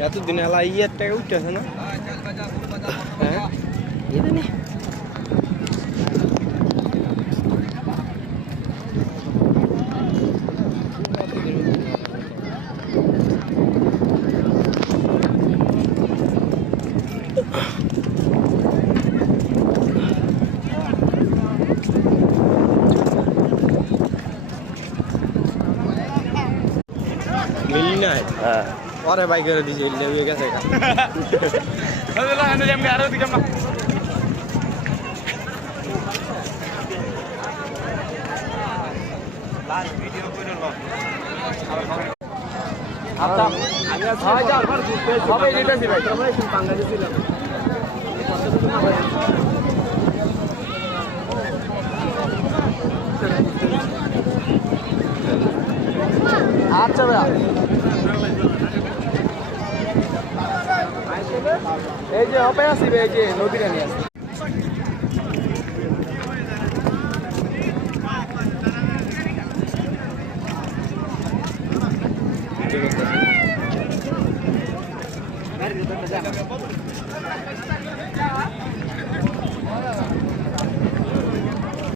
এতদিন এলা ইয়ের টাকা উঠতেছে না হ্যাঁ মিলি নাই হ্যাঁ পরে বাইক করে দিয়েছে লেগে গেছে আরো দিকে আচ্ছা ভাইয়া এই যে অপে আসিবে এই যে নদীটা নিয়ে আসি ঠিক আছে